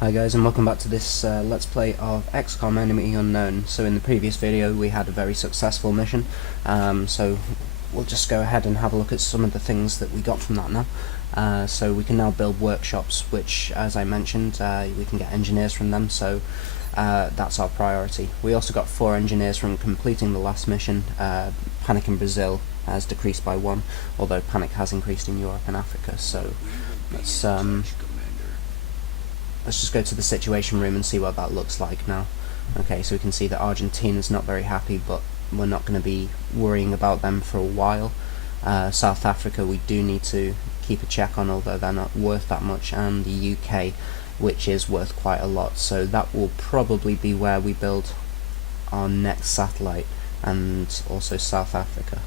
Hi guys, and welcome back to this Let's Play of XCOM Enemy Unknown. So in the previous video we had a very successful mission, so we'll just go ahead and have a look at some of the things that we got from that now. So we can now build workshops, which, as I mentioned, we can get engineers from them, so that's our priority. We also got 4 engineers from completing the last mission. Panic in Brazil has decreased by 1, although panic has increased in Europe and Africa, so let's just go to the situation room and see what that looks like now. Okay, so we can see that Argentina's not very happy, but we're not going to be worrying about them for a while. South Africa we do need to keep a check on, although they're not worth that much, and the UK, which is worth quite a lot, so that will probably be where we build our next satellite, and also South Africa.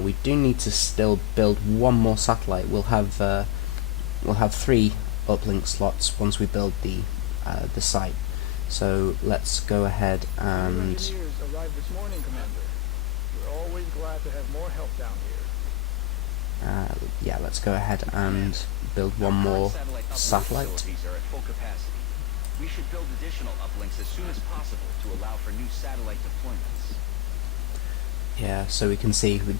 We do need to still build one more satellite. We'll have 3 uplink slots once we build the site. So let's go ahead and engineers arrived this morning, Commander. We're always glad to have more help down here. yeah, let's go ahead and build one more satellite. Are at full capacity. We should build additional uplinks as soon as possible to allow for new satellite deployments. Yeah, so we can see we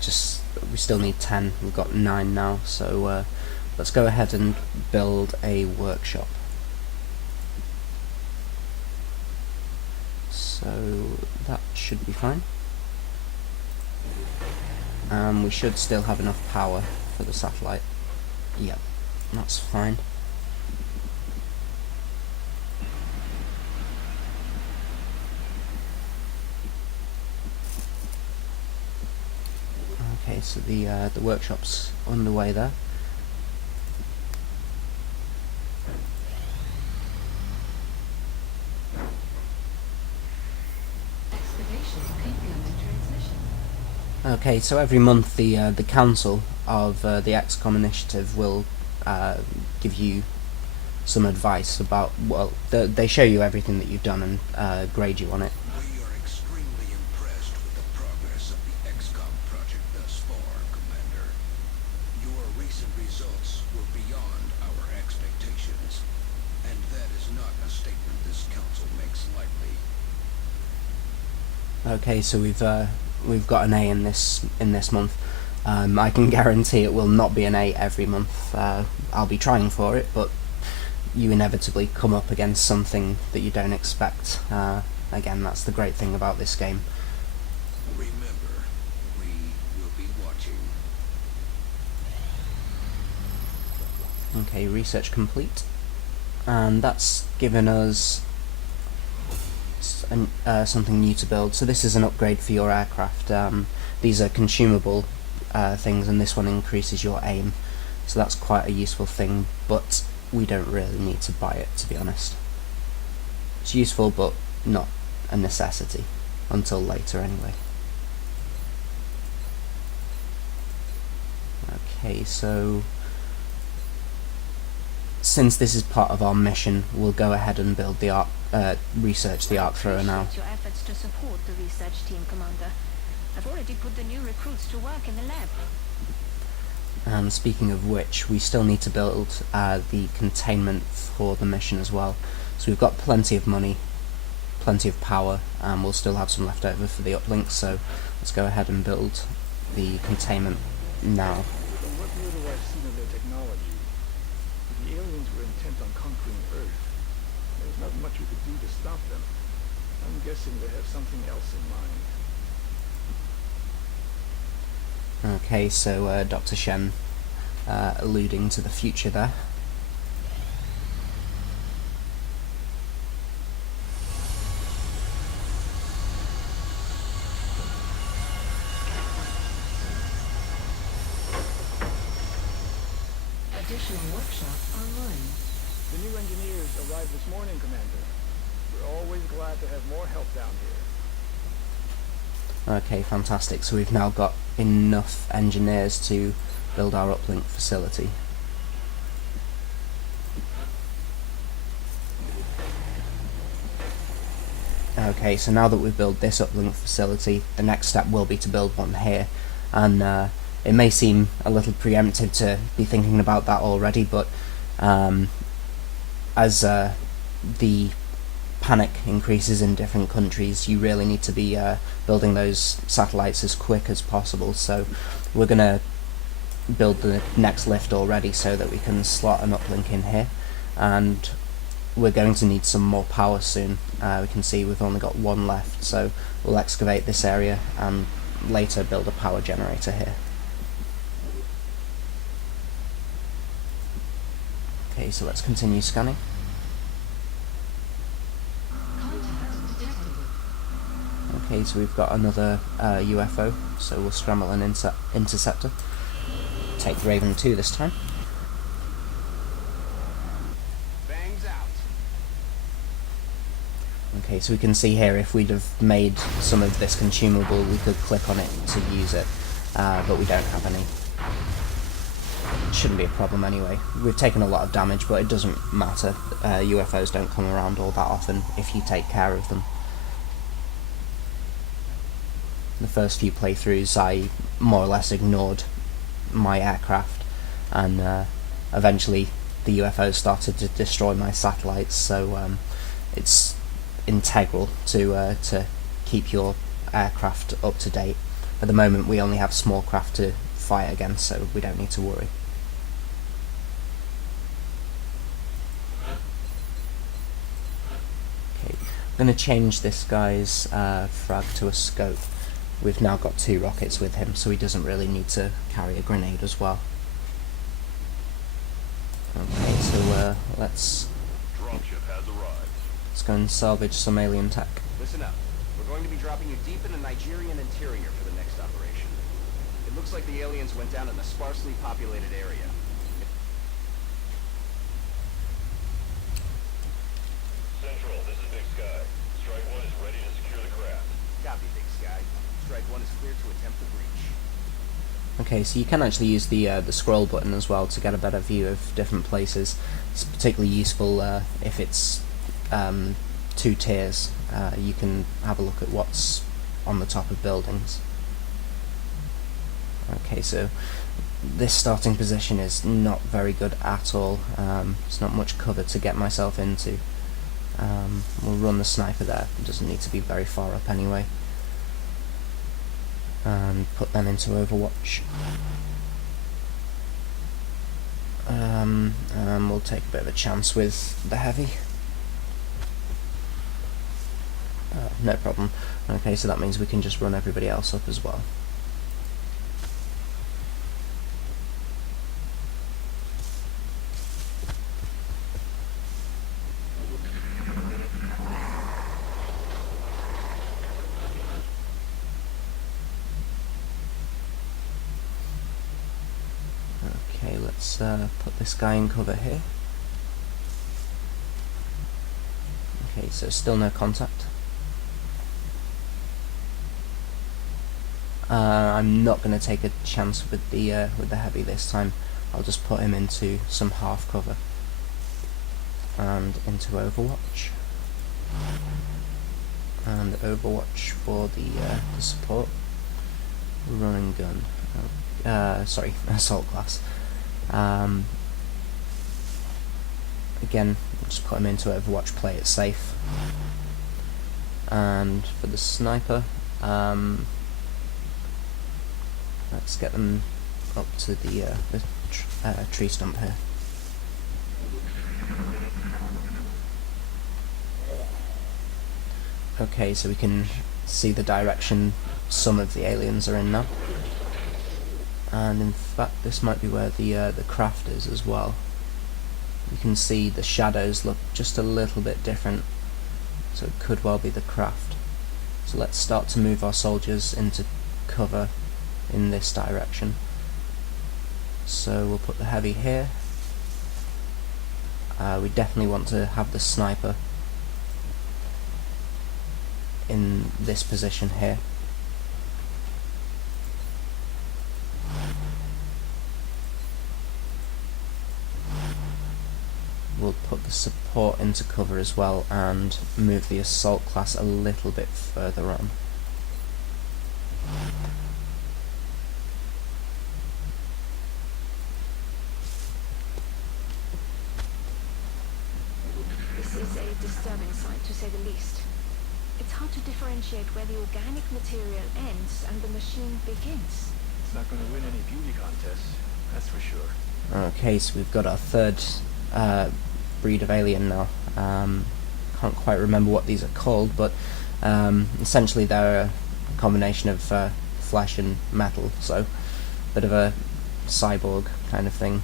still need 10. We've got 9 now, so let's go ahead and build a workshop. So that should be fine. We should still have enough power for the satellite. Yep, that's fine. Okay, so the workshop's underway there. Okay, so every month the council of the XCOM initiative will give you some advice about, well, they show you everything that you've done and grade you on it. We are extremely impressed with the progress of the XCOM project thus far, Commander. Your recent results were beyond our expectations, and that is not a statement this council makes lightly. Okay, so we've got an A in this month. I can guarantee it will not be an A every month. I'll be trying for it, but you inevitably come up against something that you don't expect. Again, that's the great thing about this game. Remember, we will be watching. Okay, research complete, and that's given us something new to build. So this is an upgrade for your aircraft. These are consumable things, and this one increases your aim, so that's quite a useful thing, but we don't really need to buy it, to be honest. It's useful, but not a necessity until later anyway. Okay, so since this is part of our mission, we'll go ahead and build the research the arc thrower now. Your efforts to support the research team, Commander. I've already put the new recruits to work in the lab. And speaking of which, we still need to build the containment for the mission as well. So we've got plenty of money, plenty of power, and we'll still have some left over for the uplinks, so let's go ahead and build the containment now. From what little I've seen of their technology, the aliens were intent on conquering Earth. There's not much we could do to stop them. I'm guessing they have something else in mind. Okay, so Dr. Shen alluding to the future there. Additional workshop online. The new engineers arrived this morning, Commander. We're always glad to have more help down here. Okay, fantastic. So we've now got enough engineers to build our uplink facility. Okay, so now that we've built this uplink facility, the next step will be to build one here, and it may seem a little preemptive to be thinking about that already, but as the panic increases in different countries, you really need to be building those satellites as quick as possible. So we're going to build the next lift already so that we can slot an uplink in here, and we're going to need some more power soon. We can see we've only got one left, so we'll excavate this area and later build a power generator here. Okay, so let's continue scanning. Okay, so we've got another UFO, so we'll scramble an interceptor. Take Raven 2 this time. Bangs out. Okay, so we can see here if we'd have made some of this consumable, we could click on it to use it, but we don't have any. It shouldn't be a problem anyway. We've taken a lot of damage, but it doesn't matter. UFOs don't come around all that often if you take care of them. The first few playthroughs I more or less ignored my aircraft, and eventually the UFOs started to destroy my satellites, so it's integral to keep your aircraft up to date. At the moment we only have small craft to fight against, so we don't need to worry. Okay, I'm going to change this guy's frag to a scope. We've now got 2 rockets with him, so he doesn't really need to carry a grenade as well. Okay, so let's Dropship has arrived. go and salvage some alien tech. Listen up. We're going to be dropping you deep in the Nigerian interior for the next operation. It looks like the aliens went down in a sparsely populated area. Central, this is Big Sky. Strike 1 is ready to secure the craft. Copy, Big Sky. Strike 1 is clear to attempt the breach. Okay, so you can actually use the scroll button as well to get a better view of different places. It's particularly useful if it's 2 tiers. You can have a look at what's on the top of buildings. Okay, so this starting position is not very good at all. It's not much cover to get myself into. We'll run the sniper there. It doesn't need to be very far up anyway. And put them into Overwatch. And we'll take a bit of a chance with the heavy. No problem. Okay, so that means we can just run everybody else up as well. Okay, let's put this guy in cover here. Okay, so still no contact. I'm not going to take a chance with the heavy this time. I'll just put him into some half cover and into Overwatch. And Overwatch for the support. Run and gun. Sorry, assault class. Again, just put him into Overwatch, play it safe. And for the sniper, let's get them up to the tree stump here. Okay, so we can see the direction some of the aliens are in now. And in fact, this might be where the craft is as well. You can see the shadows look just a little bit different, so it could well be the craft. So let's start to move our soldiers into cover in this direction. So we'll put the heavy here. We definitely want to have the sniper in this position here. We'll put the support into cover as well and move the assault class a little bit further on. The is a disturbing sight, to say the least. It's hard to differentiate where the organic material ends and the machine begins. It's not going to win any beauty contests, that's for sure. Okay, so we've got our third breed of alien now. Can't quite remember what these are called, but essentially they're a combination of flesh and metal, so a bit of a cyborg kind of thing.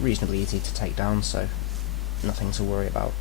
Reasonably easy to take down, so nothing to worry about.